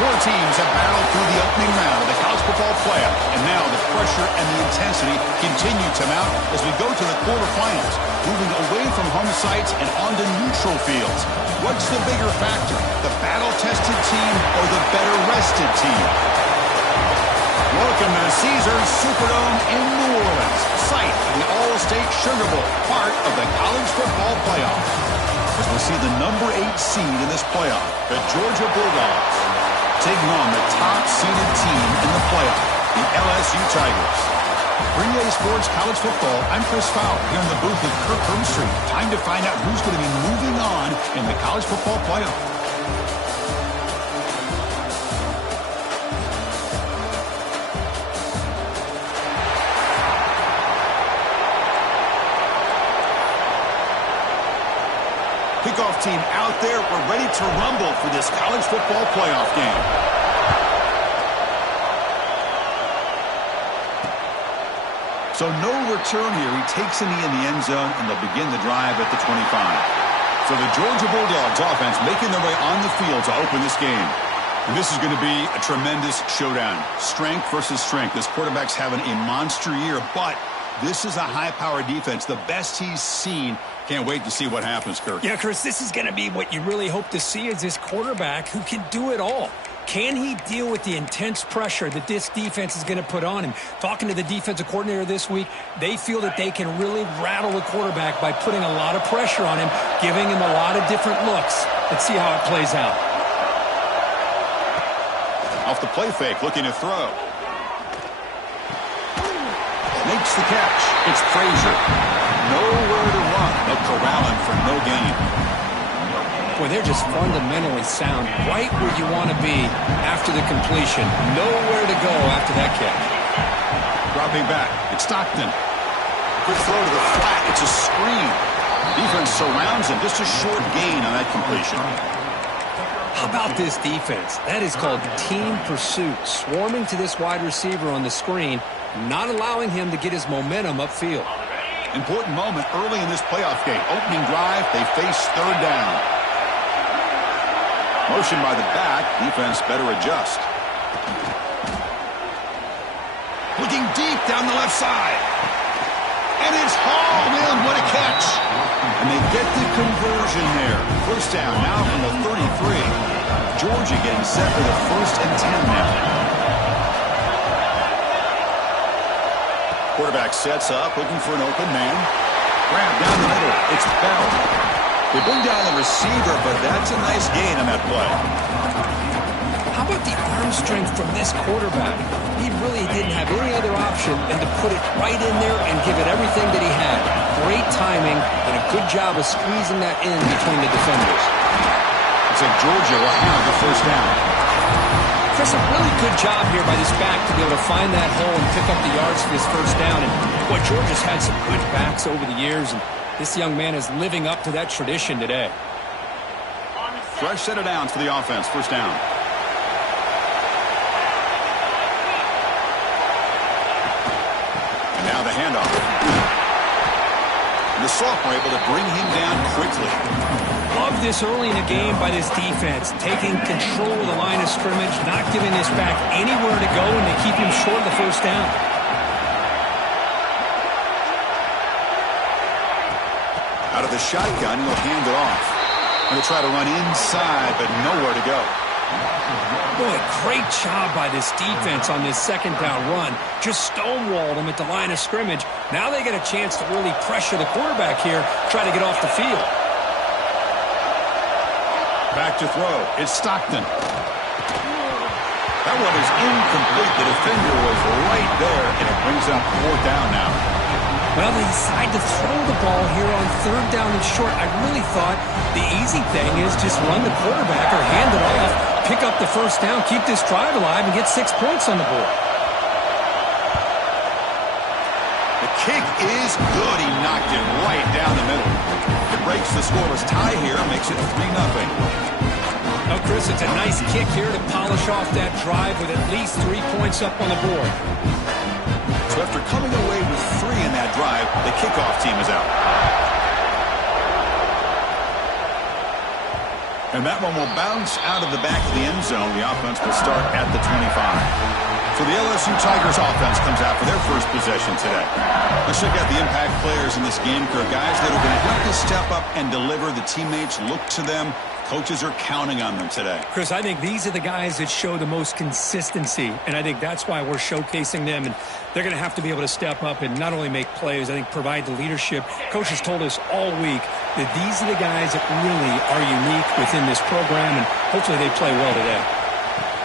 Four teams have battled through the opening round of the college football playoff, and now the pressure and the intensity continue to mount as we go to the quarterfinals, moving away from home sites and onto neutral fields. What's the bigger factor, the battle-tested team or the better-rested team? Welcome to Caesars Superdome in New Orleans, site of the All-State Sugar Bowl, part of the college football playoff. As we'll see the number 8 seed in this playoff, the Georgia Bulldogs, taking on the top-seeded team in the playoff, the LSU Tigers. For EA Sports College Football, I'm Chris Fowler here in the booth with Kirk Hermstreet. Time to find out who's going to be moving on in the college football playoff. Kickoff team out there. We're ready to rumble for this college football playoff game. So no return here. He takes a knee in the end zone, and they'll begin the drive at the 25. So the Georgia Bulldogs offense making their way on the field to open this game. And this is going to be a tremendous showdown. Strength versus strength. This quarterback's having a monster year, but this is a high-powered defense, the best he's seen. Can't wait to see what happens, Kirk. Yeah, Chris, this is going to be what you really hope to see is this quarterback who can do it all. Can he deal with the intense pressure that this defense is going to put on him? Talking to the defensive coordinator this week, they feel that they can really rattle the quarterback by putting a lot of pressure on him, giving him a lot of different looks. Let's see how it plays out. Off the play fake, looking to throw. Makes the catch. It's Frazier. Nowhere to run. They'll corral him for no gain. Boy, they're just fundamentally sound, right where you want to be after the completion. Nowhere to go after that catch. Dropping back. It's Stockton. Good throw to the flat. It's a screen. Defense surrounds him. Just a short gain on that completion. How about this defense? That is called team pursuit. Swarming to this wide receiver on the screen, not allowing him to get his momentum upfield. Important moment early in this playoff game. Opening drive, they face third down. Motion by the back. Defense better adjust. Looking deep down the left side. And it's hauled in. What a catch. And they get the conversion there. First down now from the 33. Georgia getting set for the 1st and 10 now. Quarterback sets up, looking for an open man. Grab down the middle. It's Bell. They bring down the receiver, but that's a nice gain on that play. How about the arm strength from this quarterback? He really didn't have any other option than to put it right in there and give it everything that he had. Great timing and a good job of squeezing that in between the defenders. Looks like Georgia will have the first down. Chris, a really good job here by this back to be able to find that hole and pick up the yards for this first down. And boy, Georgia's had some good backs over the years, and this young man is living up to that tradition today. Fresh set of downs for the offense. First down. And now the handoff. And the sophomore able to bring him down quickly. Love this early in the game by this defense, taking control of the line of scrimmage, not giving this back anywhere to go, and they keep him short of the first down. Out of the shotgun, he'll hand it off. He'll try to run inside, but nowhere to go. Boy, great job by this defense on this second down run. Just stonewalled him at the line of scrimmage. Now they get a chance to really pressure the quarterback here, try to get off the field. Back to throw. It's Stockton. That one is incomplete. The defender was right there, and it brings up fourth down now. Well, they decide to throw the ball here on third down and short. I really thought the easy thing is just run the quarterback or hand it off, pick up the first down, keep this drive alive, and get 6 points on the board. The kick is good. He knocked it right down the middle. It breaks the scoreless tie here, makes it 3-0. Oh, Chris, it's a nice kick here to polish off that drive with at least 3 points up on the board. So after coming away with 3 in that drive, the kickoff team is out. And that one will bounce out of the back of the end zone. The offense will start at the 25. So the LSU Tigers offense comes out for their first possession today. Let's check out the impact players in this game. There are guys that are going to have to step up and deliver. The teammates look to them. Coaches are counting on them today. Chris, I think these are the guys that show the most consistency, and I think that's why we're showcasing them, and they're going to have to be able to step up and not only make plays, I think provide the leadership. Coach has told us all week that these are the guys that really are unique within this program, and hopefully they play well today.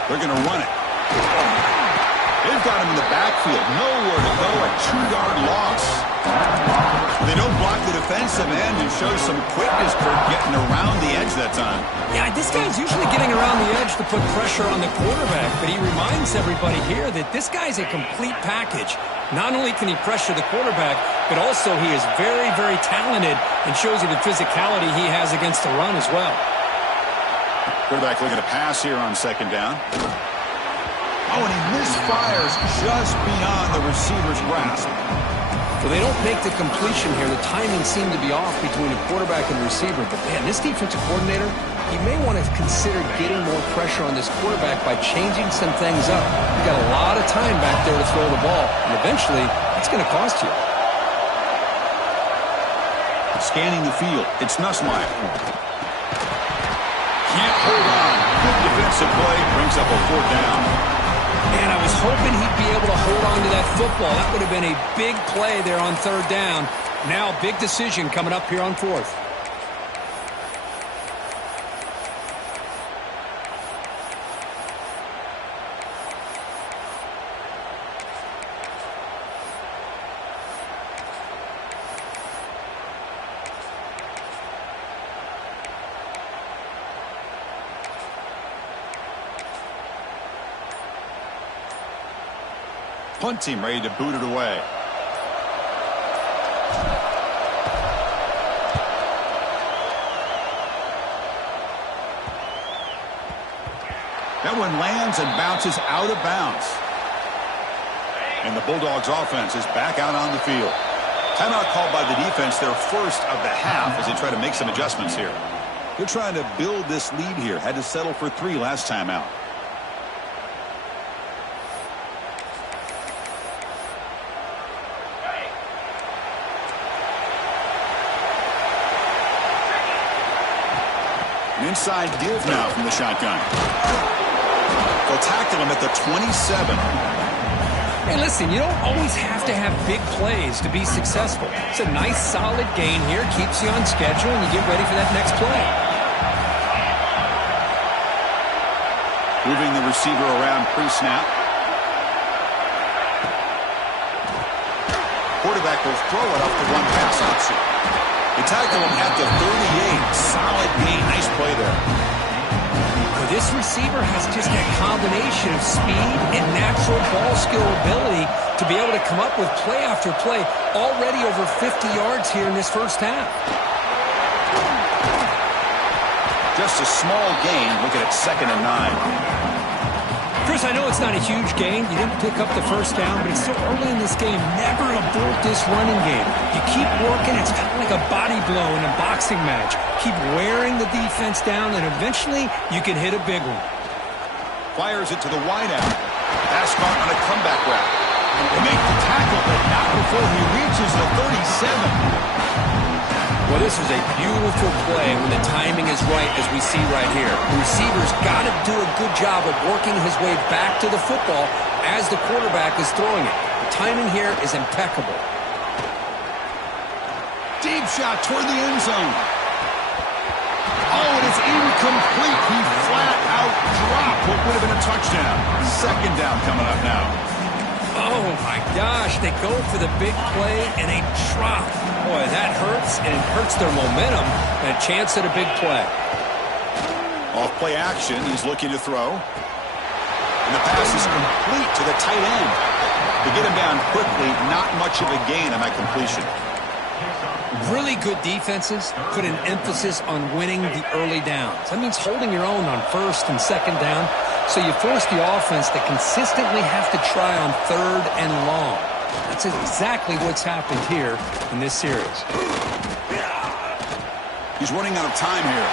They're going to run it. They've got him in the backfield. Nowhere to go. A 2-yard loss. They don't block the defensive end and show some quickness for getting around the edge that time. Yeah, this guy's usually getting around the edge to put pressure on the quarterback, but he reminds everybody here that this guy's a complete package. Not only can he pressure the quarterback, but also he is very, very talented and shows you the physicality he has against the run as well. Quarterback looking to pass here on second down. Oh, and he misfires just beyond the receiver's grasp. Well, they don't make the completion here. The timing seemed to be off between the quarterback and the receiver. But, man, this defensive coordinator, he may want to consider getting more pressure on this quarterback by changing some things up. You've got a lot of time back there to throw the ball, and eventually it's going to cost you. Scanning the field, it's Nussmeier. Can't hold on. Good defensive play, brings up a 4th down. Man, I was hoping he'd be able to hold on to that football. That would have been a big play there on 3rd down. Now, big decision coming up here on 4th. Punt team ready to boot it away. That one lands and bounces out of bounds. And the Bulldogs offense is back out on the field. Timeout called by the defense, their first of the half, as they try to make some adjustments here. They're trying to build this lead here. Had to settle for 3 last time out. Inside give now from the shotgun. They'll tackle him at the 27. Hey, listen, you don't always have to have big plays to be successful. It's a nice, solid gain here. Keeps you on schedule, and you get ready for that next play. Moving the receiver around pre-snap. Quarterback will throw it off the one pass option. They tackle him at the 38. Solid gain. Nice play there. Well, this receiver has just that combination of speed and natural ball skill ability to be able to come up with play after play. Already over 50 yards here in this first half. Just a small gain. Look at it, 2nd and 9. Chris, I know it's not a huge gain. You didn't pick up the first down, but it's still early in this game. Never abort this running game. You keep working. It's kind of like a body blow in a boxing match. Keep wearing the defense down, and eventually you can hit a big one. Fires it to the wideout. Pass caught on a comeback route. They make the tackle, but not before he reaches the 37. Well, this is a beautiful play when the timing is right, as we see right here. The receiver's got to do a good job of working his way back to the football as the quarterback is throwing it. The timing here is impeccable. Deep shot toward the end zone. Oh, it is incomplete. He flat out dropped what would have been a touchdown. 2nd down coming up now. Oh, my gosh. They go for the big play, and they drop. Boy, that hurts, and it hurts their momentum. And a chance at a big play. Off play action. He's looking to throw. And the pass is complete to the tight end. To get him down quickly, not much of a gain on that completion. Really good defenses put an emphasis on winning the early downs. That means holding your own on 1st and 2nd down. So you force the offense to consistently have to try on 3rd and long. That's exactly what's happened here in this series. He's running out of time here.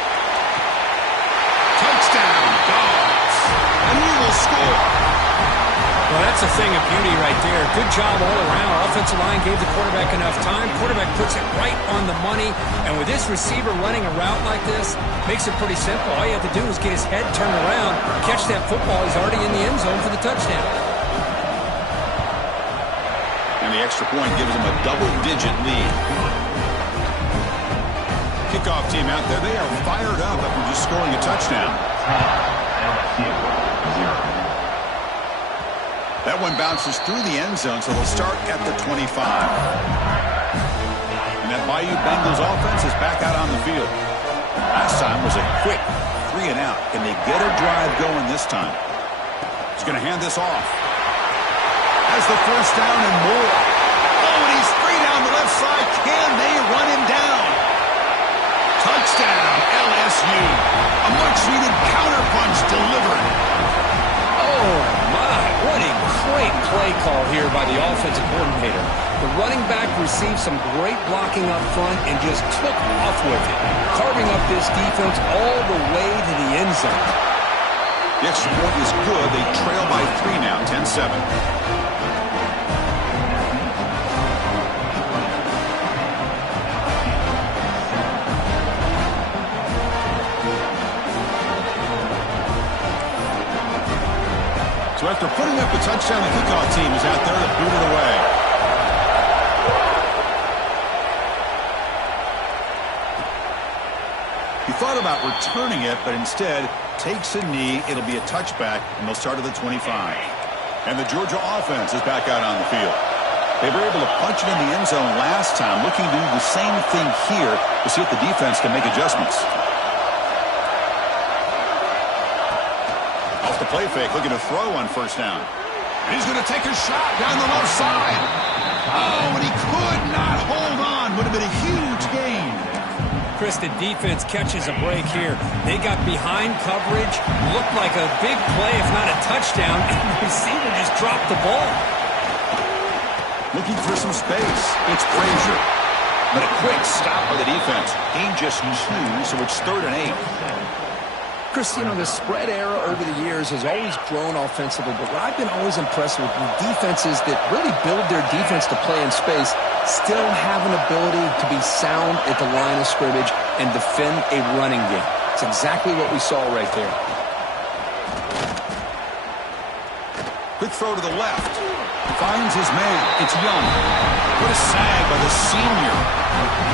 That's a thing of beauty right there. Good job all around. Offensive line gave the quarterback enough time. Quarterback puts it right on the money. And with this receiver running a route like this, makes it pretty simple. All you have to do is get his head turned around, catch that football. He's already in the end zone for the touchdown. And the extra point gives him a double-digit lead. Kickoff team out there. They are fired up after just scoring a touchdown. That one bounces through the end zone, so they'll start at the 25. And that BayouBengals offense is back out on the field. Last time was a quick 3 and out. Can they get a drive going this time? He's going to hand this off. Has the first down and more. Oh, and he's free down the left side. Can they run him down? Touchdown, LSU. A much-needed counterpunch delivered. Oh, my. What a great play call here by the offensive coordinator. The running back received some great blocking up front and just took off with it, carving up this defense all the way to the end zone. The extra point is good. They trail by 3 now, 10-7. So after putting up a touchdown, the kickoff team is out there to boot it away. He thought about returning it, but instead takes a knee. It'll be a touchback, and they'll start at the 25. And the Georgia offense is back out on the field. They were able to punch it in the end zone last time, looking to do the same thing here to see if the defense can make adjustments. Off the play fake, looking to throw on first down. And he's going to take a shot down the left side. Oh, and he could not hold on. Would have been a huge gain. Chris, the defense catches a break here. They got behind coverage, looked like a big play, if not a touchdown, and the receiver just dropped the ball. Looking for some space. It's Frazier. But a quick stop by the defense. Gain just 2, so it's 3rd and 8. Chris, you know, the spread era over the years has always grown offensively, but what I've been always impressed with the defenses that really build their defense to play in space still have an ability to be sound at the line of scrimmage and defend a running game. It's exactly what we saw right there. Quick throw to the left. Finds his man. It's Young. What a sag by the senior.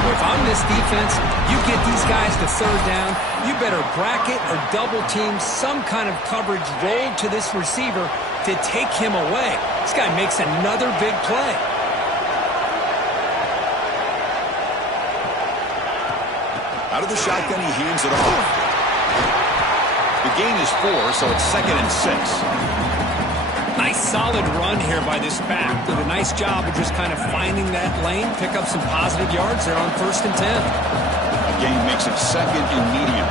If I'm this defense, you get these guys to 3rd down, you better bracket or double team some kind of coverage rolled to this receiver to take him away. This guy makes another big play. Out of the shotgun, he hands it off. The gain is 4, so it's 2nd and 6. Nice solid run here by this back. Did a nice job of just kind of finding that lane, pick up some positive yards there on 1st and 10. A gain makes it 2nd and medium.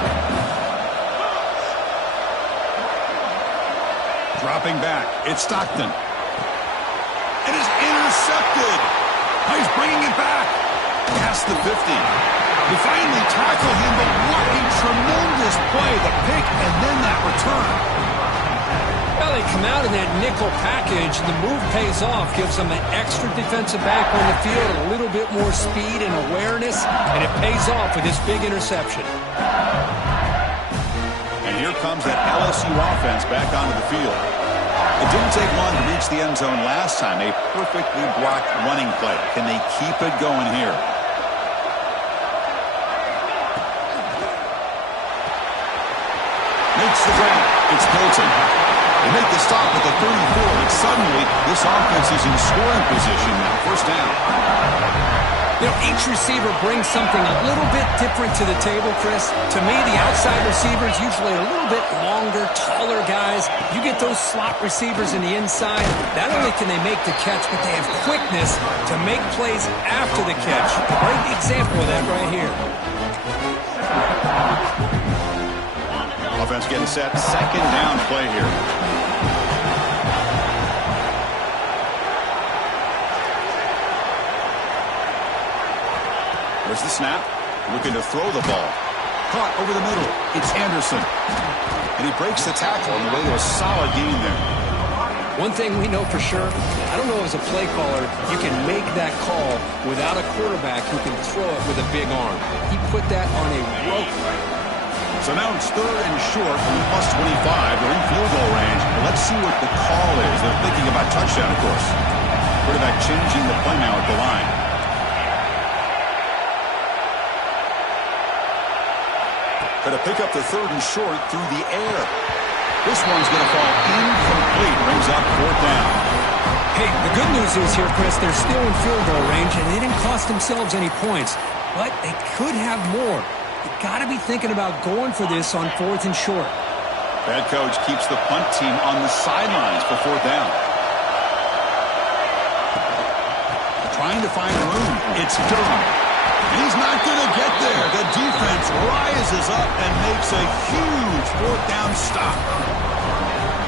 Dropping back, it's Stockton. It is intercepted. He's bringing it back. Past the 50. They finally tackle him, but what a tremendous play. The pick and then that return. Well, they come out in that nickel package. The move pays off, gives them an extra defensive back on the field, a little bit more speed and awareness, and it pays off with this big interception. And here comes that LSU offense back onto the field. It didn't take long to reach the end zone last time. A perfectly blocked running play. Can they keep it going here? Makes the grab. It's Bolton. They make the stop at the 34, and suddenly this offense is in scoring position now. 1st down. You know, each receiver brings something a little bit different to the table, Chris. To me, the outside receivers usually a little bit longer, taller guys. You get those slot receivers in the inside. Not only can they make the catch, but they have quickness to make plays after the catch. A great example of that right here. Offense getting set. 2nd down play here. There's the snap. Looking to throw the ball. Caught over the middle. It's Anderson. And he breaks the tackle on the way to a solid gain there. One thing we know for sure, I don't know as a play caller, you can make that call without a quarterback who can throw it with a big arm. He put that on a rope. So now it's 3rd and short from the +25. They're in field goal range. Let's see what the call is. They're thinking about touchdown, of course. Quarterback changing the play now at the line. Going to pick up the 3rd and short through the air. This one's going to fall incomplete. Brings up 4th down. Hey, the good news is here, Chris, they're still in field goal range, and they didn't cost themselves any points. But they could have more. You got to be thinking about going for this on 4th and short. Head coach keeps the punt team on the sidelines for 4th down. Trying to find room. It's done. He's not going to get there. The defense rises up and makes a huge 4th down stop.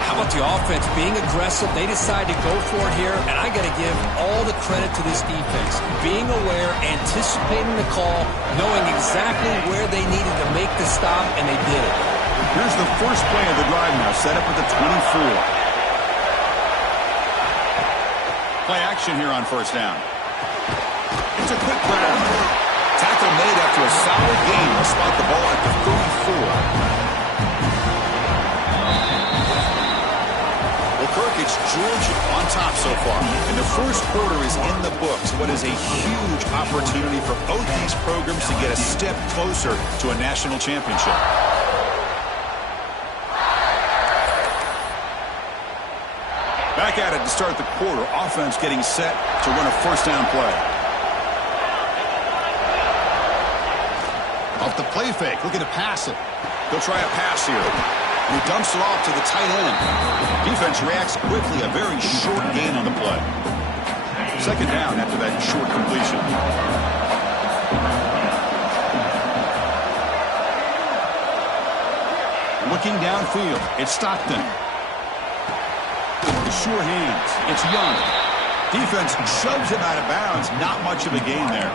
How about the offense being aggressive? They decide to go for it here, and I got to give all the credit to this defense. Being aware, anticipating the call, knowing exactly where they needed to make the stop, and they did it. Here's the first play of the drive now, set up at the 24. Play action here on 1st down. It's a quick grab. Tackle made after a solid gain. They'll spot the ball at the 34. Well, Kirk, it's Georgia on top so far. And the first quarter is in the books. What is a huge opportunity for both these programs to get a step closer to a national championship. Back at it to start the quarter. Offense getting set to run a 1st down play. Off the play fake, looking to pass it. They'll try a pass here. And he dumps it off to the tight end. Defense reacts quickly, a very short gain on the play. 2nd down after that short completion. Looking downfield, it's Stockton. Sure hands, it's Young. Defense shoves him out of bounds, not much of a gain there.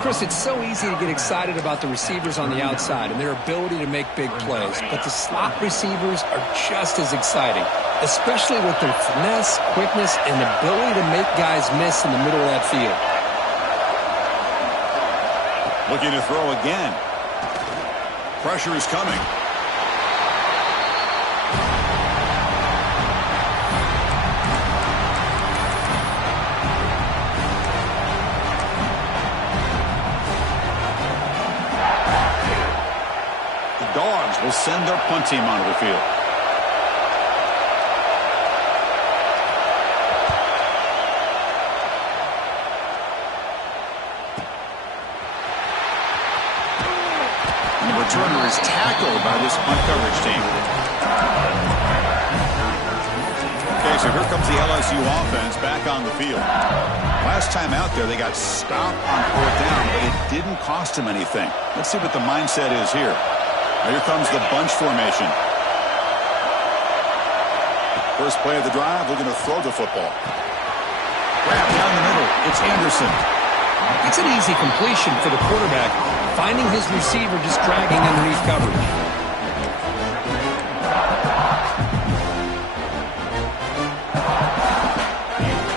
Chris, it's so easy to get excited about the receivers on the outside and their ability to make big plays, but the slot receivers are just as exciting, especially with their finesse, quickness, and ability to make guys miss in the middle of that field. Looking to throw again. Pressure is coming. Dogs will send their punt team onto the field. And the returner is tackled by this punt coverage team. Okay, so here comes the LSU offense back on the field. Last time out there, they got stopped on 4th down, but it didn't cost them anything. Let's see what the mindset is here. Here comes the bunch formation. First play of the drive, looking to throw the football. Grab down the middle. It's Anderson. It's an easy completion for the quarterback, finding his receiver just dragging underneath coverage.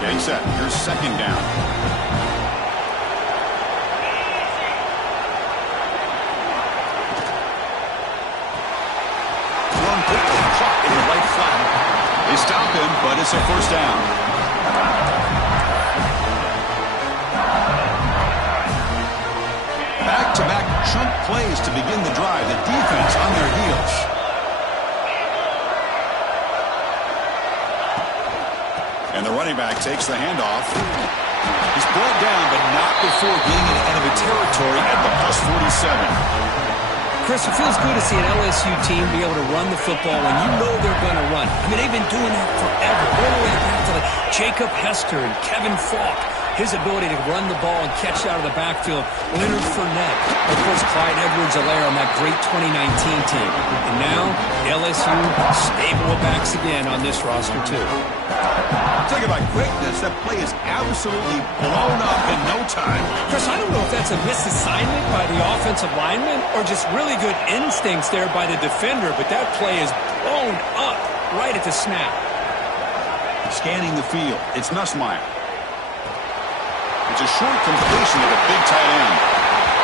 Getting set. Here's 2nd down. They stop him, but it's a 1st down. Back-to-back chunk plays to begin the drive. The defense on their heels. And the running back takes the handoff. He's brought down, but not before getting into enemy territory at the +47. Chris, it feels good to see an LSU team be able to run the football when you know they're going to run. I mean, they've been doing that forever. All the way back to like Jacob Hester and Kevin Falk. His ability to run the ball and catch out of the backfield. Leonard Fournette. Of course, Clyde Edwards-Helaire on that great 2019 team. And now, LSU stable of backs again on this roster, too. Talk about quickness. That play is absolutely blown up in no time. Chris, I don't know if that's a misassignment by the offensive lineman or just really good instincts there by the defender, but that play is blown up right at the snap. Scanning the field, it's Nussmeier. It's a short completion to the big tight end.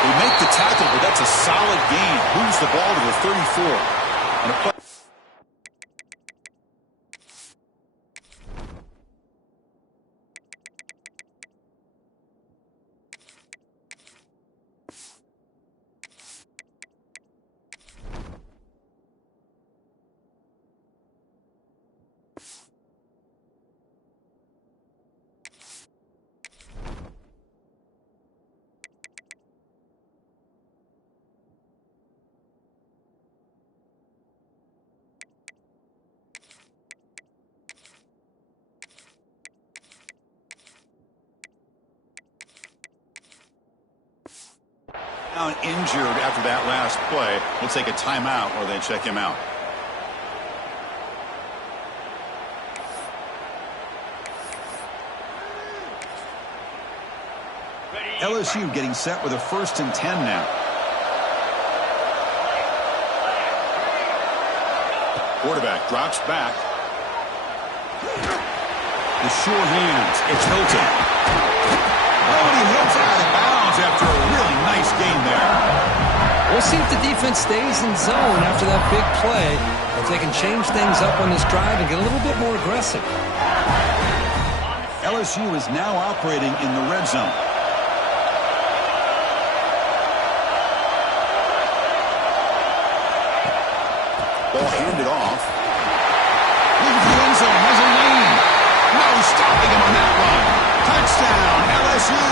They make the tackle, but that's a solid gain. Moves the ball to the 34. And a play. Injured after that last play. We'll take a timeout or they check him out. LSU getting set with a 1st and 10 now. Quarterback drops back. The sure hands. It's Hilton. Oh, and he hits out of bounds after a really nice game there. We'll see if the defense stays in zone after that big play, if they can change things up on this drive and get a little bit more aggressive. LSU is now operating in the red zone. Ball handed off. Leave the end zone, has a lane. No stopping him on that one. Touchdown, LSU.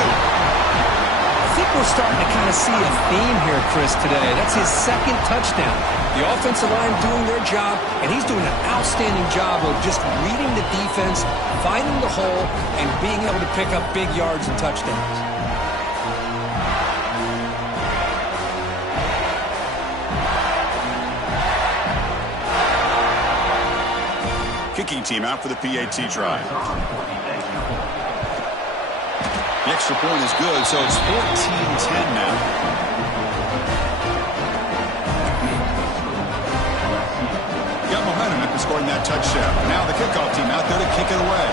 I think we're starting to kind of see a theme here, Chris, today. That's his 2nd touchdown. The offensive line doing their job, and he's doing an outstanding job of just reading the defense, finding the hole, and being able to pick up big yards and touchdowns. Kicking team out for the PAT try. The extra point is good, so it's 14-10 now. Got momentum after scoring that touchdown. Now the kickoff team out there to kick it away.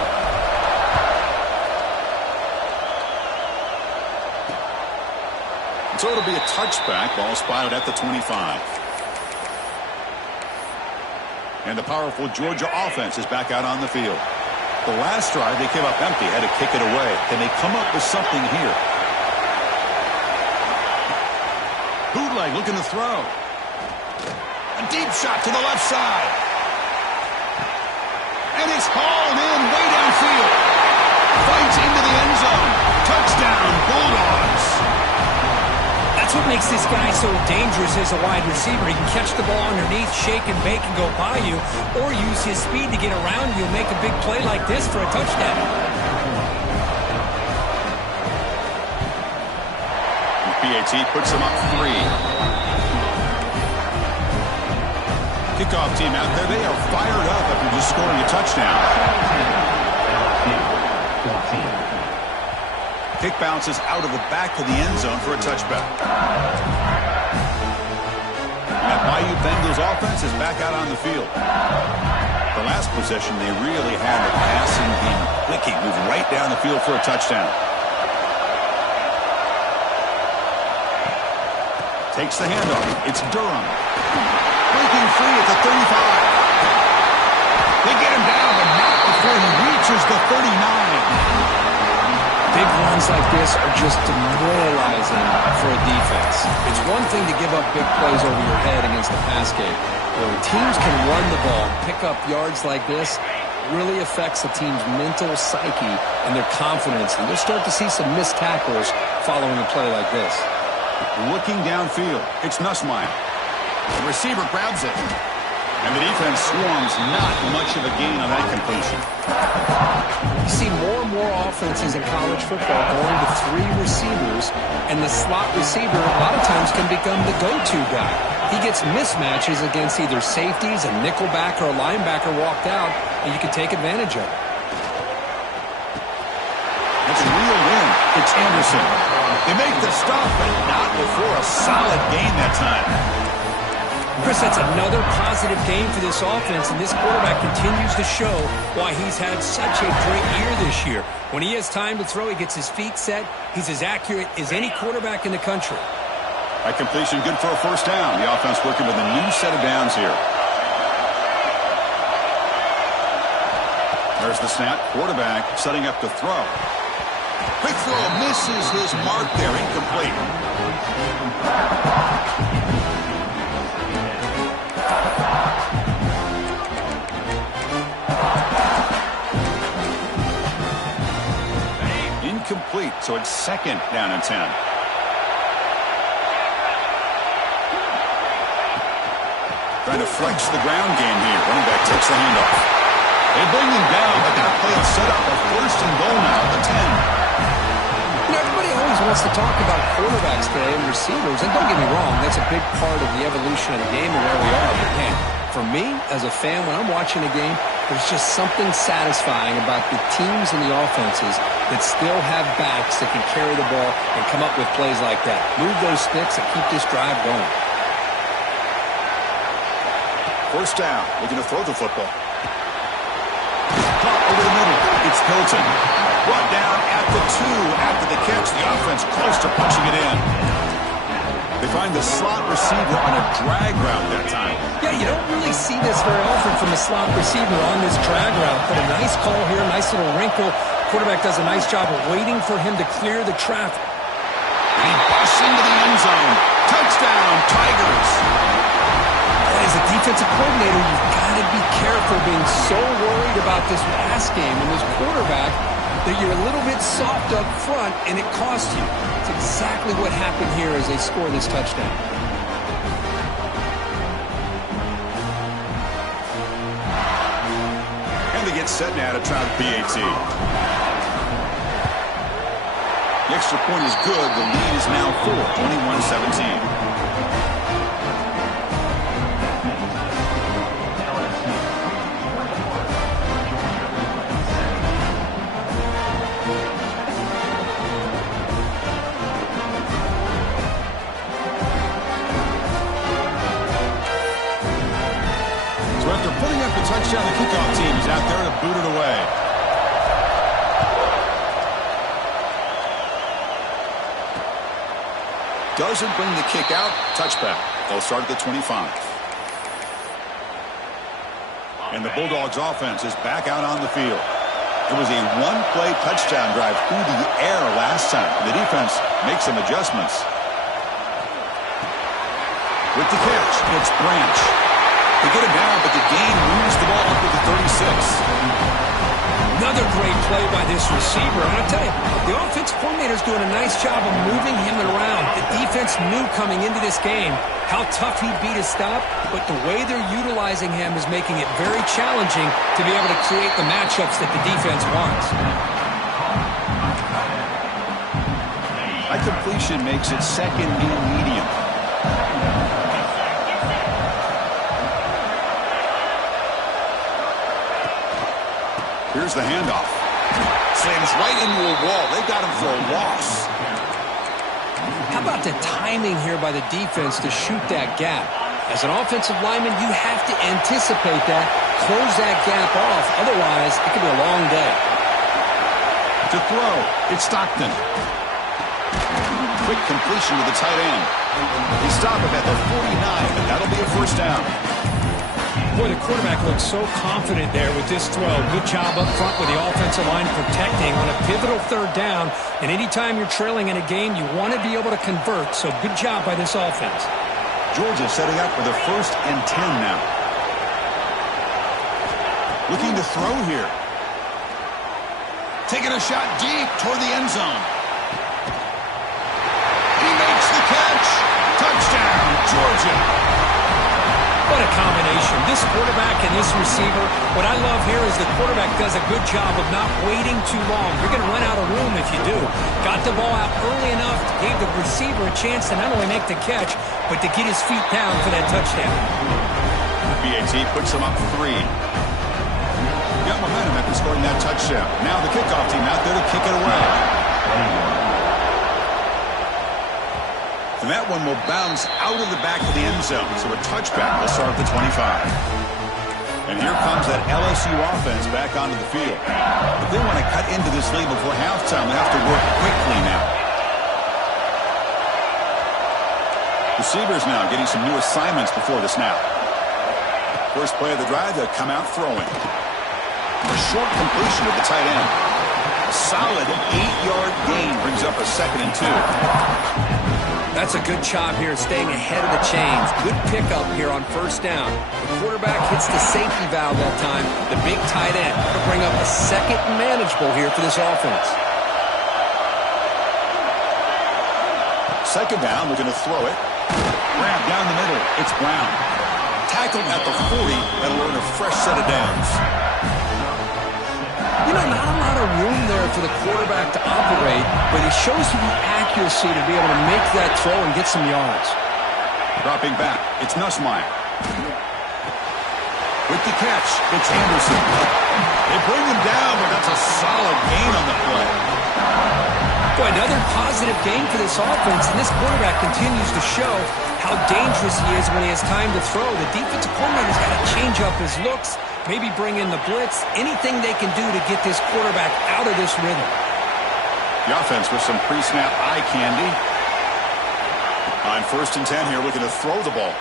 So it'll be a touchback. Ball spotted at the 25. And the powerful Georgia offense is back out on the field. The last drive, they came up empty, had to kick it away. Can they come up with something here? Bootleg looking to throw. A deep shot to the left side. And it's hauled in way downfield. Fights into the end zone. Touchdown, Bulldogs. That's what makes this guy so dangerous as a wide receiver. He can catch the ball underneath, shake and bake and go by you, or use his speed to get around you and make a big play like this for a touchdown. PAT puts him up 3. Kickoff team out there. They are fired up after just scoring a touchdown. Kick bounces out of the back of the end zone for a touchback. That BayouBengals offense is back out on the field. The last possession, they really had the passing game clicking, moving right down the field for a touchdown. Takes the handoff. It's Durham. Breaking free at the 35. They get him down, but not before he reaches the 39. Big runs like this are just demoralizing for a defense. It's one thing to give up big plays over your head against the pass game. When teams can run the ball, pick up yards like this, really affects the team's mental psyche and their confidence. And you'll start to see some missed tackles following a play like this. Looking downfield, it's Nussmeier. The receiver grabs it. And the defense swarms, not much of a gain on that completion. You see more and more offenses in college football going to 3 receivers, and the slot receiver a lot of times can become the go-to guy. He gets mismatches against either safeties, a nickelback, or a linebacker walked out, and you can take advantage of it. It's reeled in. It's Anderson. They make the stop, but not before a solid gain that time. Chris, that's another positive game for this offense, and this quarterback continues to show why he's had such a great year this year. When he has time to throw, he gets his feet set. He's as accurate as any quarterback in the country. That completion good for a first down. The offense working with a new set of downs here. There's the snap. Quarterback setting up to throw. Quick throw misses his mark there. Incomplete. Incomplete, so it's second down and 10. Trying to flex the ground game here. Running back takes the handoff. They bring him down, but that play will set up a first and goal now at the 10. You know, everybody always wants to talk about quarterbacks today and receivers, and don't get me wrong, that's a big part of the evolution of the game and where we are. But man, for me, as a fan, when I'm watching a game, there's just something satisfying about the teams and the offenses that still have backs that can carry the ball and come up with plays like that. Move those sticks and keep this drive going. First down, looking to throw the football. Pop over the middle. It's Hilton. Brought down at the 2 after the catch. The offense close to punching it in. They find the slot receiver on a drag route that time. Yeah, you don't really see this very often from a slot receiver on this drag route, but a nice call here, nice little wrinkle. Quarterback does a nice job of waiting for him to clear the traffic. He busts into the end zone. Touchdown, Tigers. As a defensive coordinator, you've got to be careful being so worried about this pass game and this quarterback that you're a little bit soft up front and it costs you. It's exactly what happened here as they score this touchdown. And they get set now to try the PAT. The extra point is good. The lead is now 4, 21-17. Touchdown, the kickoff team is out there to boot it away. Doesn't bring the kick out. Touchback. They'll start at the 25. And the Bulldogs offense is back out on the field. It was a one-play touchdown drive through the air last time. The defense makes some adjustments. With the catch, it's Branch. They get it down, but the game moves the ball up to the 36. Another great play by this receiver. And I'll tell you, the offensive coordinator's doing a nice job of moving him around. The defense knew coming into this game how tough he'd be to stop, but the way they're utilizing him is making it very challenging to be able to create the matchups that the defense wants. That completion makes it second and medium. Here's the handoff. Slams right into a wall. They got him for a loss. How about the timing here by the defense to shoot that gap? As an offensive lineman, you have to anticipate that, close that gap off. Otherwise, it could be a long day. To throw, it's Stockton. Quick completion to the tight end. They stop him at the 49, and that'll be a first down. Boy, the quarterback looks so confident there with this throw. Good job up front with the offensive line protecting on a pivotal third down. And anytime you're trailing in a game, you want to be able to convert. So good job by this offense. Georgia setting up for the 1st and 10 now. Looking to throw here. Taking a shot deep toward the end zone. He makes the catch. Touchdown, Georgia. What a combination. This quarterback and this receiver, what I love here is the quarterback does a good job of not waiting too long. You're going to run out of room if you do. Got the ball out early enough, gave the receiver a chance to not only make the catch, but to get his feet down for that touchdown. BAT puts him up 3. Got momentum after scoring that touchdown. Now the kickoff team out there to kick it away. And that one will bounce out of the back of the end zone. So a touchback will start at the 25. And here comes that LSU offense back onto the field. If they want to cut into this lead before halftime, they have to work quickly now. Receivers now getting some new assignments before the snap. First play of the drive, they'll come out throwing. A short completion of the tight end. A solid 8-yard gain brings up a 2nd and 2. That's a good job here, staying ahead of the chains. Good pickup here on first down. The quarterback hits the safety valve that time. The big tight end to bring up a 2nd and manageable here for this offense. 2nd down, looking to throw it. Grab down the middle. It's Brown. Tackled at the 40. That'll earn a fresh set of downs. You know, not a lot of room there for the quarterback to operate, but he shows you the accuracy to be able to make that throw and get some yards. Dropping back, it's Nussmeier. With the catch, it's Anderson. They bring him down, but that's a solid gain on the play. Boy, another positive gain for this offense, and this quarterback continues to show how dangerous he is when he has time to throw. The defensive coordinator's got to change up his looks, maybe bring in the blitz, anything they can do to get this quarterback out of this rhythm. The offense with some pre-snap eye candy. On 1st and 10 here, looking to throw the ball.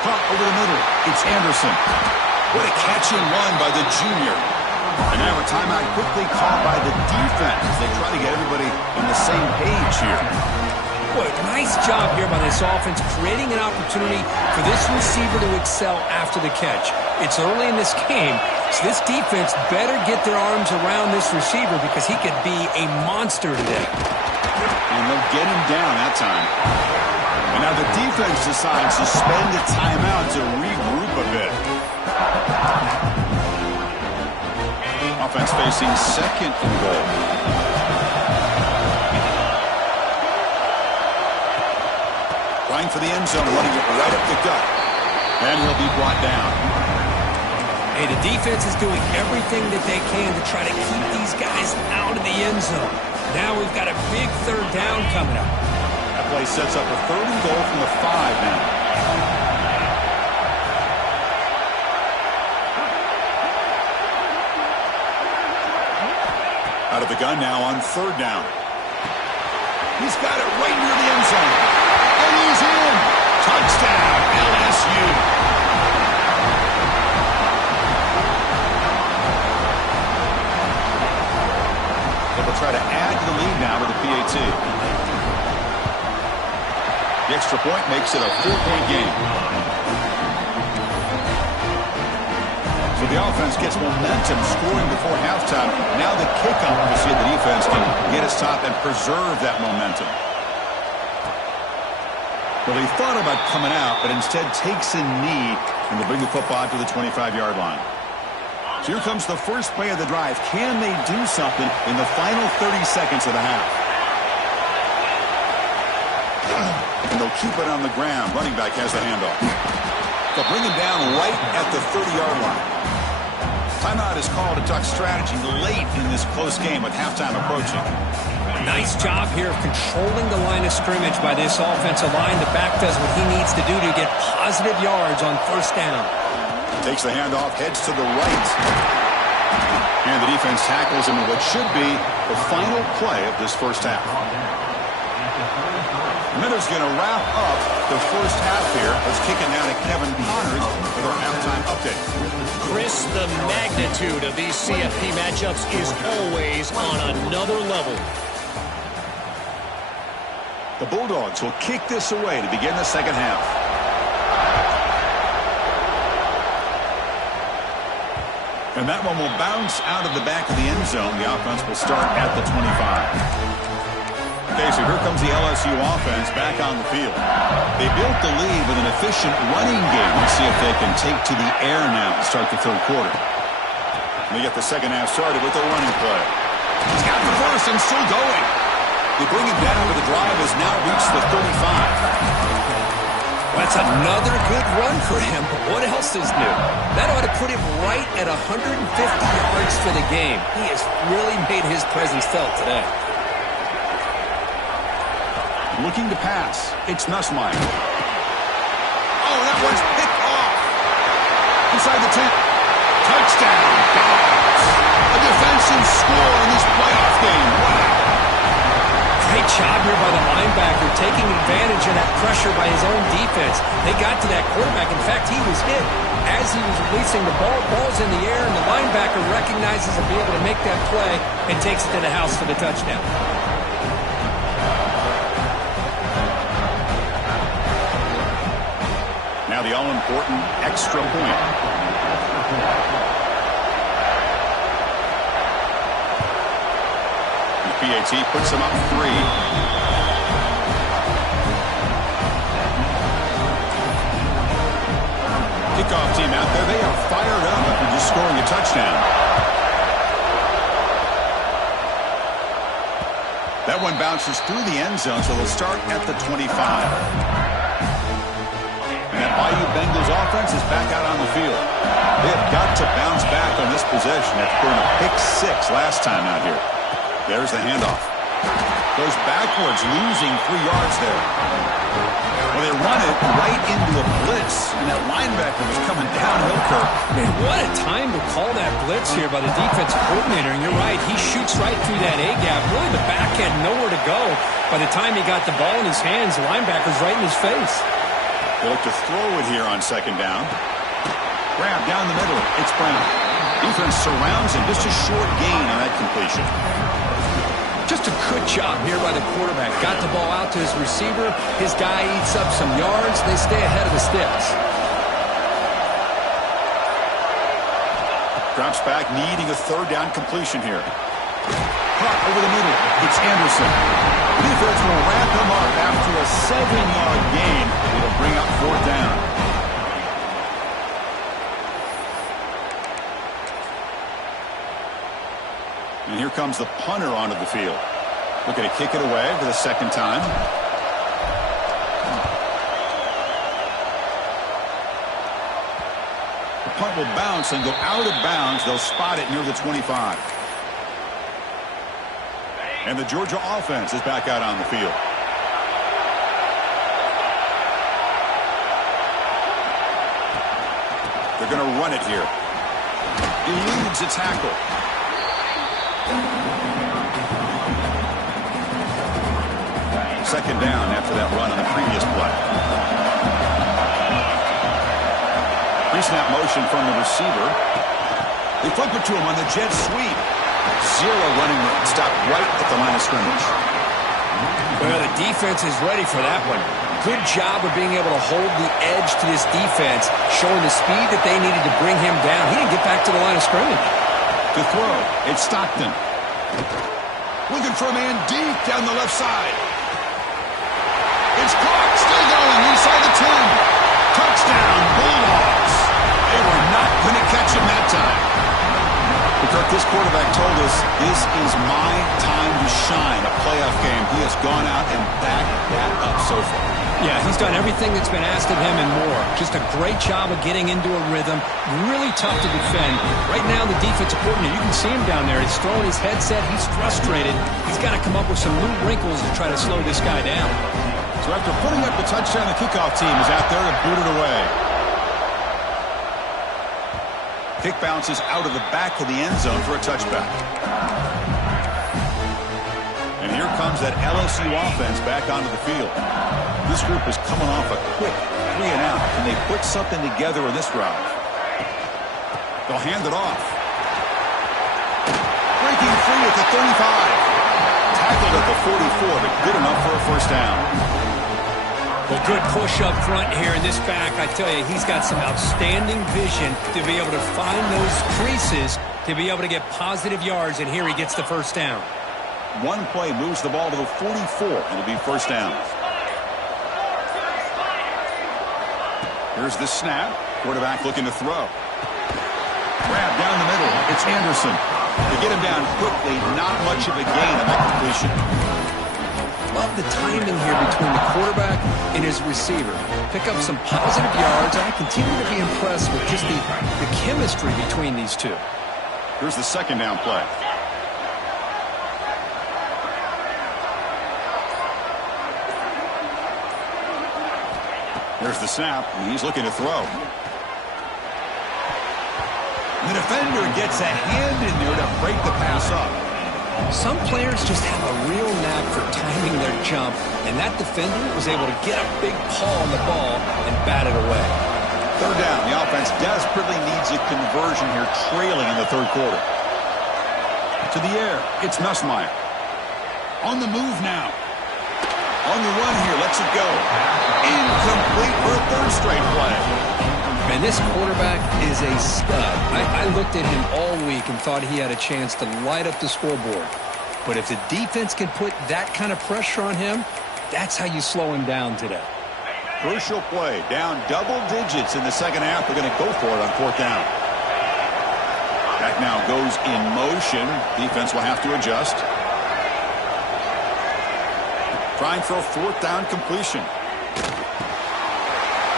Caught over the middle. It's Anderson. What a catch and run by the junior. And now a timeout quickly called by the defense as they try to get everybody on the same page here. Boy, nice job here by this offense, creating an opportunity for this receiver to excel after the catch. It's early in this game, so this defense better get their arms around this receiver because he could be a monster today. And they'll get him down that time. And now the defense decides to spend a timeout to regroup a bit. Offense facing 2nd and goal. Going for the end zone, running it right up the gut. And he'll be brought down. Hey, the defense is doing everything that they can to try to keep these guys out of the end zone. Now we've got a big 3rd down coming up. That play sets up a 3rd and goal from the 5 now. Out of the gun now on 3rd down. He's got it right near the end zone. And he's in. Touchdown, LSU. They will try to add to the lead now with a PAT. The extra point makes it a 4-point game. So the offense gets momentum scoring before halftime. Now the kickoff to see if the defense can get a stop and preserve that momentum. Well, he thought about coming out, but instead takes a knee and will bring the football to the 25-yard line. So here comes the first play of the drive. Can they do something in the final 30 seconds of the half? And they'll keep it on the ground. Running back has the handoff. They'll bring him down right at the 30-yard line. Timeout is called to talk strategy late in this close game with halftime approaching. Nice job here of controlling the line of scrimmage by this offensive line. The back does what he needs to do to get positive yards on 1st down. Takes the handoff, heads to the right. And the defense tackles him in what should be the final play of this 1st half. Miller's going to wrap up the 1st half here. Let's kick it down to Kevin Connors with our halftime update. Chris, the magnitude of these CFP matchups is always on another level. The Bulldogs will kick this away to begin the 2nd half. And that one will bounce out of the back of the end zone. The offense will start at the 25. Okay, so here comes the LSU offense back on the field. They built the lead with an efficient running game. Let's see if they can take to the air now to start the 3rd quarter. They get the 2nd half started with a running play. He's got the first and still going. They bring him down, but the drive has now reached the 35. That's another good run for him, but what else is new? That ought to put him right at 150 yards for the game. He has really made his presence felt today. Looking to pass. It's Nussmeier. Oh, that one's picked off. Inside the 10. Touchdown, Dogs. A defensive score in this playoff game. Wow. Great job here by the linebacker, taking advantage of that pressure by his own defense. They got to that quarterback. In fact, he was hit as he was releasing the ball. Ball's in the air, and the linebacker recognizes he'll be able to make that play and takes it to the house for the touchdown. Now the all-important extra point. PAT puts him up 3. Kickoff team out there. They are fired up after just scoring a touchdown. That one bounces through the end zone, so they'll start at the 25. And that BayouBengals offense is back out on the field. They have got to bounce back on this possession after throwing a pick 6 last time out here. There's the handoff. Goes backwards, losing 3 yards there. Well, they run it right into a blitz, and that linebacker was coming downhill, Kirk. Man, what a time to call that blitz here by the defensive coordinator. And you're right, he shoots right through that A-gap. Really, the back had nowhere to go. By the time he got the ball in his hands, the linebacker's right in his face. They look to throw it here on 2nd down. Grab down the middle. It's Brown. Defense surrounds him. Just a short gain on that completion. Just a good job here by the quarterback. Got the ball out to his receiver. His guy eats up some yards. They stay ahead of the sticks. Drops back, needing a 3rd down completion here. Caught over the middle. It's Anderson. The defense will wrap him up after a 7-yard gain. It'll bring up 4th down. And here comes the punter onto the field. Looking to kick it away for the 2nd time. The punt will bounce and go out of bounds. They'll spot it near the 25. And the Georgia offense is back out on the field. They're going to run it here. Eludes a tackle. 2nd down after that run on the previous play. Pre-snap motion from the receiver. They flip it to him on the jet sweep. 0 running room. Stopped right at the line of scrimmage. Well, the defense is ready for that one. Good job of being able to hold the edge to this defense, showing the speed that they needed to bring him down. He didn't get back to the line of scrimmage. To throw, it's Stockton. Looking for a man deep down the left side. It's caught, still going inside the 10. Touchdown, Bulldogs. They were not going to catch him that time. But Kirk, this quarterback told us, this is my time to shine. A playoff game. He has gone out and backed that up so far. Yeah, he's done everything that's been asked of him and more. Just a great job of getting into a rhythm. Really tough to defend. Right now, the defensive coordinator, you can see him down there. He's throwing his headset. He's frustrated. He's got to come up with some new wrinkles to try to slow this guy down. So after putting up the touchdown, the kickoff team is out there to boot it away. Kick bounces out of the back of the end zone for a touchback. And here comes that LSU offense back onto the field. This group is coming off a quick 3 and out. Can they put something together in this drive? They'll hand it off. Breaking free at the 35. Tackled at the 44, but good enough for a 1st down. Well, good push up front here in this back. I tell you, he's got some outstanding vision to be able to find those creases to be able to get positive yards, and here he gets the 1st down. One play moves the ball to the 44, and it'll be 1st down. Here's the snap. Quarterback looking to throw. Grab down the middle. It's Anderson. They get him down quickly. Not much of a gain on that completion. Love the timing here between the quarterback and his receiver. Pick up some positive yards. I continue to be impressed with just the chemistry between these two. Here's the 2nd down play. Here's the snap. He's looking to throw. The defender gets a hand in there to break the pass up. Some players just have a real knack for timing their jump, and that defender was able to get a big paw on the ball and bat it away. Third down. The offense desperately needs a conversion here, trailing in the third quarter. To the air. It's Nussmeier. On the move now. On the run here. Lets it go. Incomplete for a third straight play. And this quarterback is a stud. I looked at him all week and thought he had a chance to light up the scoreboard. But if the defense can put that kind of pressure on him, that's how you slow him down today. Crucial play. Down double digits in the second half. They're going to go for it on fourth down. Back now goes in motion. Defense will have to adjust. Trying for a fourth down completion.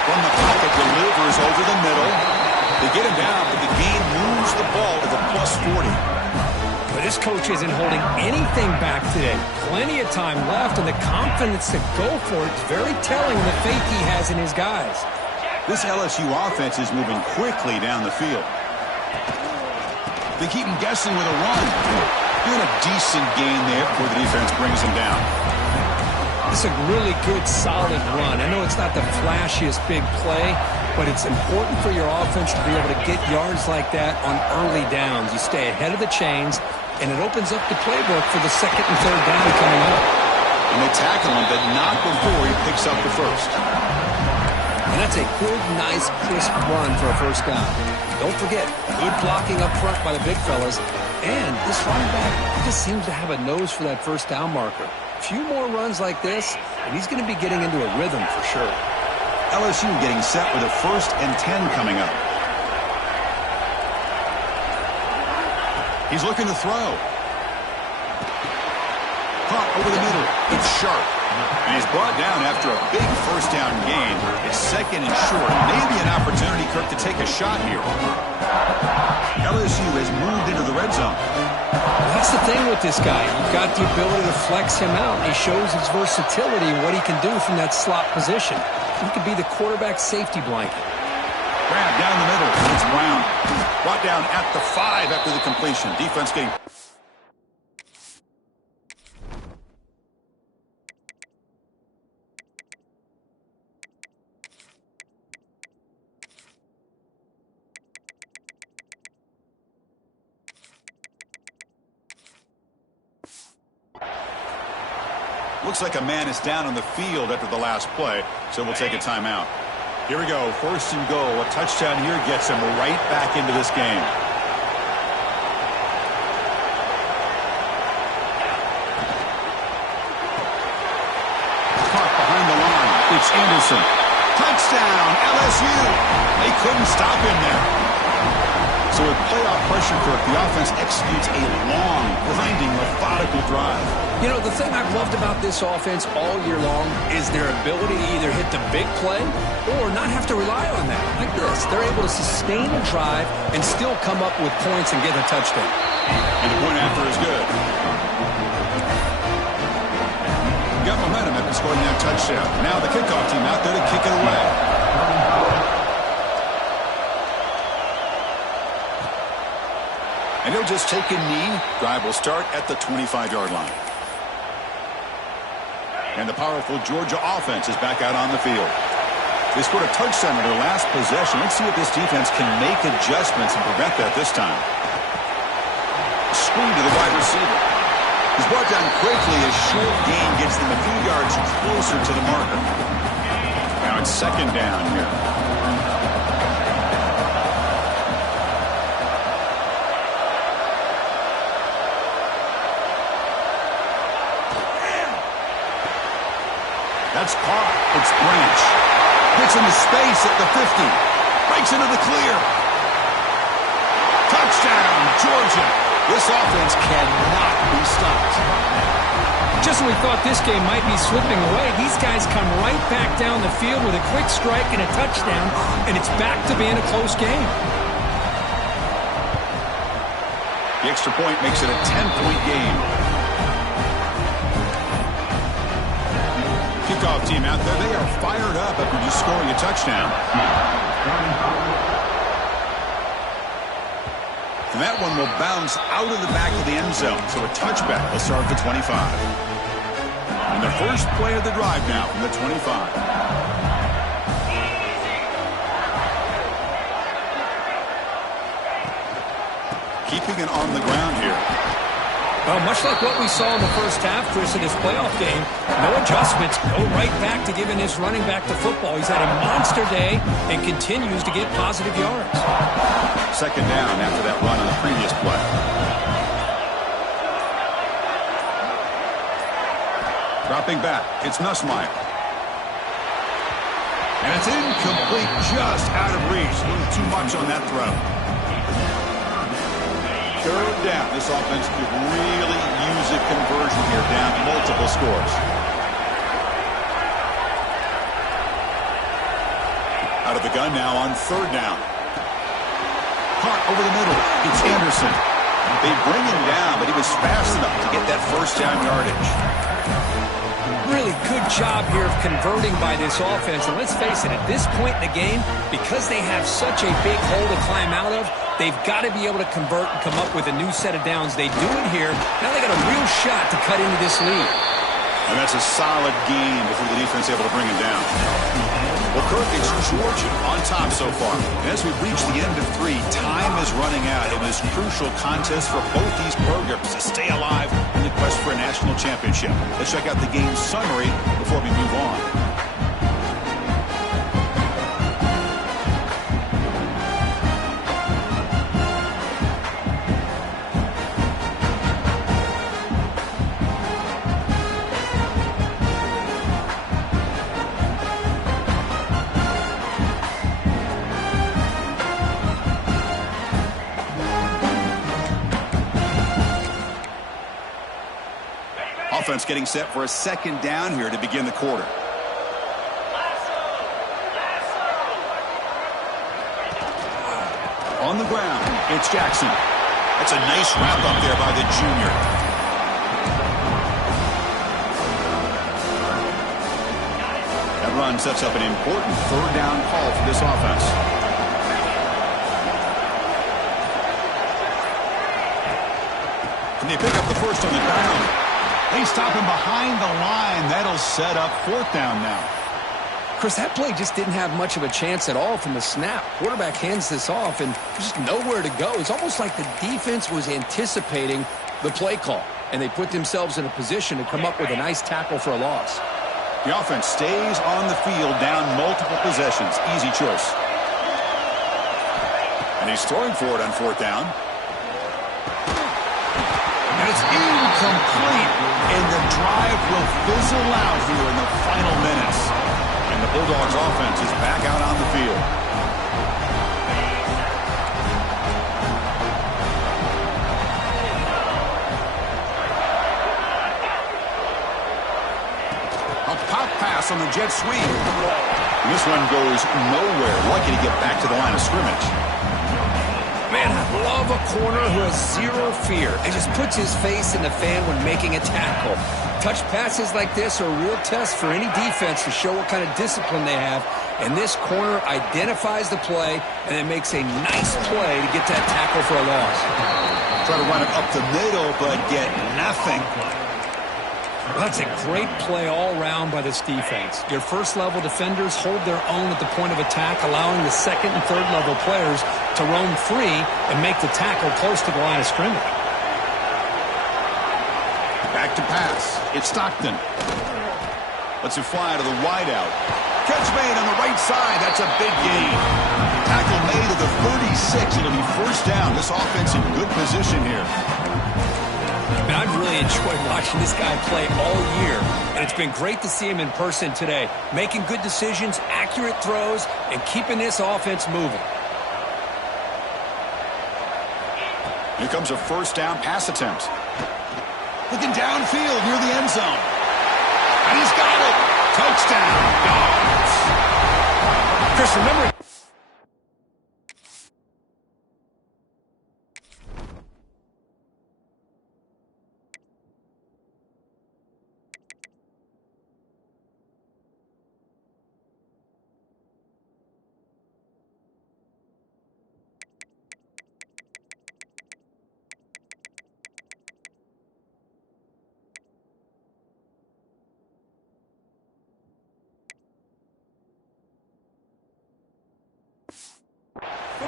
From the pocket, delivers over the middle. They get him down, but the game moves the ball to the +40. But this coach isn't holding anything back today. Plenty of time left, and the confidence to go for it is very telling the faith he has in his guys. This LSU offense is moving quickly down the field. They keep him guessing with a run. Doing a decent gain there before the defense brings him down. It's a really good, solid run. I know it's not the flashiest big play, but it's important for your offense to be able to get yards like that on early downs. You stay ahead of the chains, and it opens up the playbook for the second and third down coming up. And they tackle him, but not before he picks up the first. And that's a good, nice, crisp run for a first down. Don't forget, good blocking up front by the big fellas. And this running back just seems to have a nose for that first down marker. A few more runs like this, and he's going to be getting into a rhythm for sure. LSU getting set with a 1st and 10 coming up. He's looking to throw. Caught over the middle. It's sharp. And he's brought down after a big first down gain. It's second and short. Maybe an opportunity, Kirk, to take a shot here. LSU has moved into the red zone. That's the thing with this guy. You've got the ability to flex him out. He shows his versatility and what he can do from that slot position. He could be the quarterback safety blanket. Grab down the middle. It's Brown. Brought down at the 5 after the completion. Defense getting... Looks like a man is down on the field after the last play, so we'll take a timeout. Here we go, 1st and goal. A touchdown here gets him right back into this game. Caught behind the line. It's Anderson. Touchdown, LSU. They couldn't stop him there. So with playoff pressure, Kirk, the offense executes a long, grinding, methodical drive. You know, the thing I've loved about this offense all year long is their ability to either hit the big play or not have to rely on that. Like this, they're able to sustain a drive and still come up with points and get a touchdown. And the point after is good. Got momentum after scoring that touchdown. Now the kickoff team out there to kick it away. And he'll just take a knee. Drive will start at the 25-yard line. And the powerful Georgia offense is back out on the field. They scored a touchdown in their last possession. Let's see if this defense can make adjustments and prevent that this time. Screen to the wide receiver. He's brought down quickly. A short gain gets them a few yards closer to the marker. Now it's 2nd down here. That's caught. It's Branch. Gets into space at the 50. Breaks into the clear. Touchdown, Georgia. This offense cannot be stopped. Just when we thought this game might be slipping away, these guys come right back down the field with a quick strike and a touchdown, and it's back to being a close game. The extra point makes it a 10-point game. kickoff team out there. They are fired up after just scoring a touchdown. And that one will bounce out of the back of the end zone. So a touchback will start at the 25. And the first play of the drive now from the 25. Keeping it on the ground here. Well, much like what we saw in the first half, Chris, in this playoff game, no adjustments. Go right back to giving this running back the football. He's had a monster day and continues to get positive yards. Second down after that run on the previous play. Dropping back, it's Nussmeier. And it's incomplete, just out of reach. A little too much on that throw. Third down. This offense could really use a conversion here, down multiple scores. Out of the gun now on third down. Caught over the middle. It's Anderson. They bring him down, but he was fast enough to get that first down yardage. Really good job here of converting by this offense. And let's face it, at this point in the game, because they have such a big hole to climb out of, they've got to be able to convert and come up with a new set of downs. They do it here. Now they got a real shot to cut into this lead. And that's a solid game before the defense able to bring him down. Well, Kirk, it's Georgia on top so far. And as we've reached the end of 3, time is running out in this crucial contest for both these programs to stay alive in the quest for a national championship. Let's check out the game summary before we move on. Offense getting set for a second down here to begin the quarter. On the ground, it's Jackson. That's a nice wrap up there by the junior. That run sets up an important third down call for this offense. And they pick up the first on the ground. They stop him behind the line. That'll set up fourth down now. Chris, that play just didn't have much of a chance at all from the snap. Quarterback hands this off, and there's just nowhere to go. It's almost like the defense was anticipating the play call, and they put themselves in a position to come up with a nice tackle for a loss. The offense stays on the field, down multiple possessions. Easy choice. And he's throwing for it on fourth down. And it's incomplete, and the drive will fizzle out here in the final minutes. And the Bulldogs offense is back out on the field. A pop pass on the jet sweep. And this one goes nowhere. Lucky to get back to the line of scrimmage. Man, I love a corner who has zero fear and just puts his face in the fan when making a tackle. Touch passes like this are a real test for any defense to show what kind of discipline they have. And this corner identifies the play and then makes a nice play to get that tackle for a loss. Try to run it up the middle, but get nothing. Well, that's a great play all around by this defense. Your first-level defenders hold their own at the point of attack, allowing the second and third-level players to roam free and make the tackle close to the line of scrimmage. Back to pass. It's Stockton. Lets it fly to the wideout. Catch made on the right side. That's a big gain. Tackle made at the 36. It'll be first down. This offense in good position here. I've really enjoyed watching this guy play all year, and it's been great to see him in person today, making good decisions, accurate throws, and keeping this offense moving. Here comes a first down pass attempt. Looking downfield near the end zone. And he's got it. Touchdown, Dogs. Chris, remember...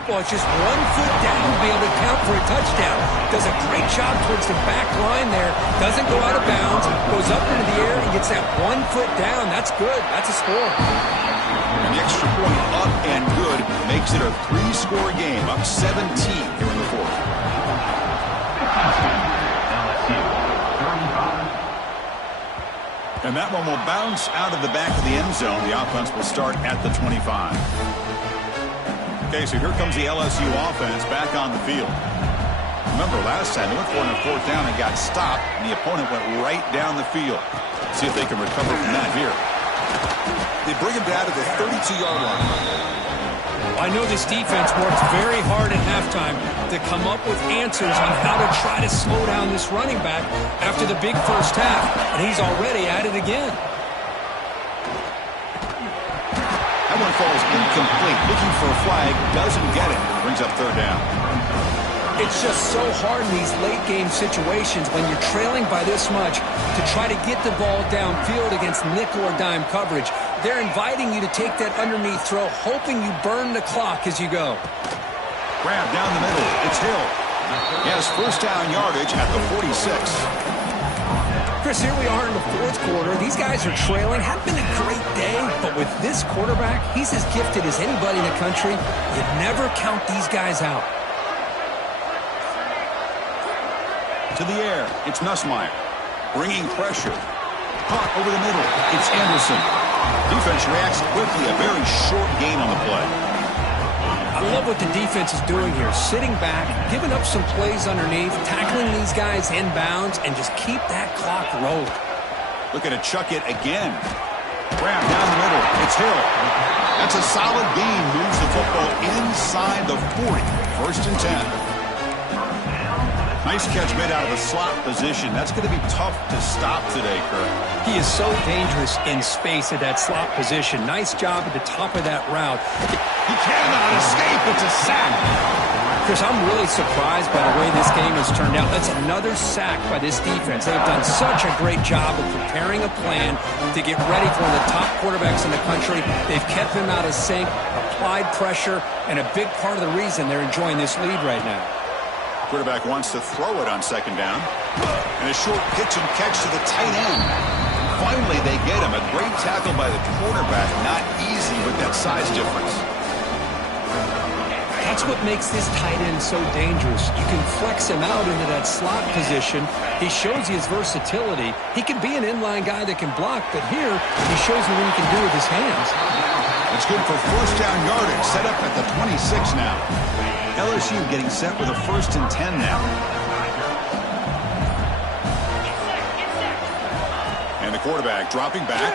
football is just 1 foot down to be able to count for a touchdown. Does a great job towards the back line there. Doesn't go out of bounds. Goes up into the air and gets that 1 foot down. That's good. That's a score. And the extra point up and good makes it a 3-score game. Up 17 here in the fourth. And that one will bounce out of the back of the end zone. The offense will start at the 25. Okay, so here comes the LSU offense back on the field. Remember last time they went for it on 4th down and got stopped, and the opponent went right down the field. See if they can recover from that here. They bring him down to the 32-yard line. I know this defense worked very hard at halftime to come up with answers on how to try to slow down this running back after the big first half, and he's already at it again. That one falls incomplete. Looking for a flag, doesn't get it. Brings up 3rd down. It's just so hard in these late-game situations when you're trailing by this much to try to get the ball downfield against nickel or dime coverage. They're inviting you to take that underneath throw, hoping you burn the clock as you go. Grab down the middle. It's Hill. He has 1st down yardage at the 46. Chris, here we are in the 4th quarter. These guys are trailing. Hadn't been a great day, but with this quarterback, he's as gifted as anybody in the country. You never count these guys out. To the air, it's Nussmeier. Bringing pressure. Caught over the middle. It's Anderson. Defense reacts quickly. A very short gain on the play. I love what the defense is doing here. Sitting back, giving up some plays underneath, tackling these guys inbounds, and just keep that clock rolling. Looking to chuck it again. Grab down the middle. It's Hill. That's a solid gain. Moves the football inside the 40. 1st and 10. Nice catch made out of the slot position. That's going to be tough to stop today, Kirk. He is so dangerous in space at that slot position. Nice job at the top of that route. He cannot escape. It's a sack. Chris, I'm really surprised by the way this game has turned out. That's another sack by this defense. They've done such a great job of preparing a plan to get ready for one of the top quarterbacks in the country. They've kept him out of sync, applied pressure, and a big part of the reason they're enjoying this lead right now. Quarterback wants to throw it on 2nd down. And a short pitch and catch to the tight end. Finally, they get him. A great tackle by the quarterback. Not easy with that size difference. That's what makes this tight end so dangerous. You can flex him out into that slot position. He shows you his versatility. He can be an inline guy that can block, but here he shows you what he can do with his hands. It's good for 1st down yardage. Set up at the 26 now. LSU getting set with a 1st and 10 now. And the quarterback dropping back.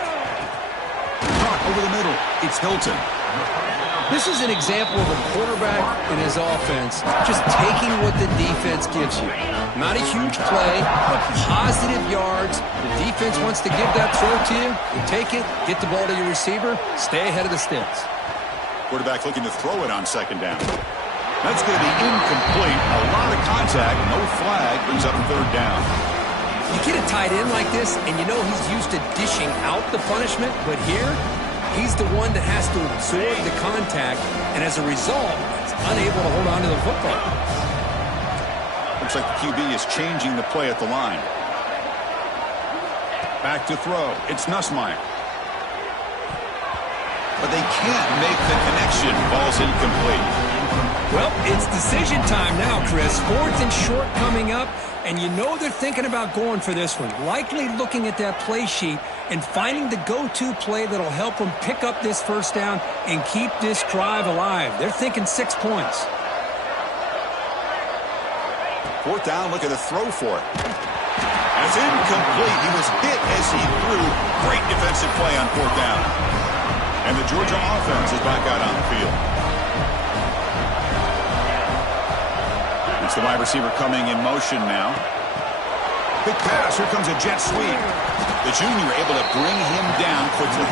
Caught over the middle. It's Hilton. This is an example of a quarterback in his offense just taking what the defense gives you. Not a huge play, but positive yards. The defense wants to give that throw to you. You take it, get the ball to your receiver, stay ahead of the sticks. Quarterback looking to throw it on 2nd down. That's going to be incomplete. A lot of contact, no flag, brings up 3rd down. You get a tight end like this, and you know he's used to dishing out the punishment, but here, he's the one that has to absorb the contact, and as a result, he's unable to hold on to the football. Looks like the QB is changing the play at the line. Back to throw. It's Nussmeier. But they can't make the connection. Ball's incomplete. Well, it's decision time now, Chris. 4th and short coming up, and you know they're thinking about going for this one. Likely looking at that play sheet and finding the go-to play that'll help them pick up this 1st down and keep this drive alive. They're thinking 6 points. 4th down, looking to throw for it. That's incomplete. He was hit as he threw. Great defensive play on 4th down. And the Georgia offense is back out on the field. It's the wide receiver coming in motion now. Big pass. Here comes a jet sweep. The junior able to bring him down quickly.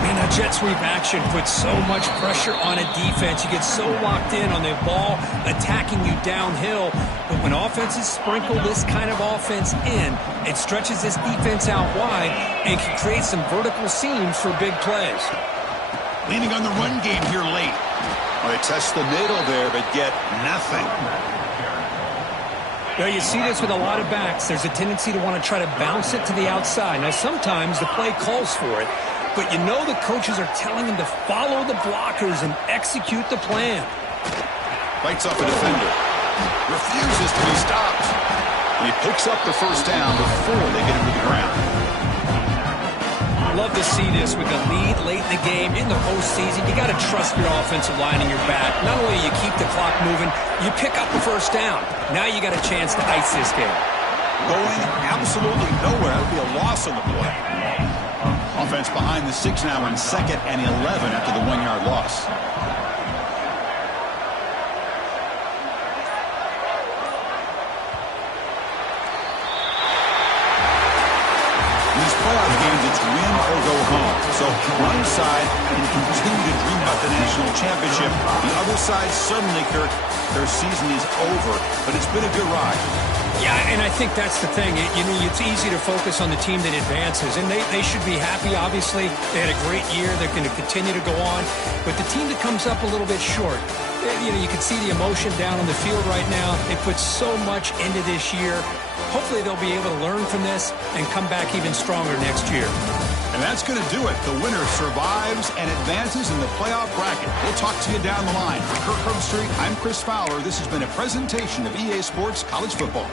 Man, that jet sweep action puts so much pressure on a defense. You get so locked in on the ball attacking you downhill. But when offenses sprinkle this kind of offense in, it stretches this defense out wide and can create some vertical seams for big plays. Leaning on the run game here late. Well, they test the middle there, but get nothing. Now, you see this with a lot of backs. There's a tendency to want to try to bounce it to the outside. Now, sometimes the play calls for it, but you know the coaches are telling them to follow the blockers and execute the plan. Fights off a defender. Refuses to be stopped. And he picks up the first down before they get him to the ground. Love to see this with the lead late in the game. In the postseason, you got to trust your offensive line in your back. Not only do you keep the clock moving, you pick up the first down. Now you got a chance to ice this game. Going absolutely nowhere. That would be a loss on the play. Offense behind the 6 now in 2nd and 11 after the 1-yard loss. Playoff games, it's win or go home. So one side can continue to dream about the national championship. The other side suddenly, Kirk, their season is over. But it's been a good ride. Yeah, and I think that's the thing. It's easy to focus on the team that advances, and they should be happy, obviously. They had a great year. They're going to continue to go on. But the team that comes up a little bit short, you can see the emotion down on the field right now. They put so much into this year. Hopefully they'll be able to learn from this and come back even stronger next year. And that's going to do it. The winner survives and advances in the playoff bracket. We'll talk to you down the line. For Kirk Herbstreit, I'm Chris Fowler. This has been a presentation of EA Sports College Football.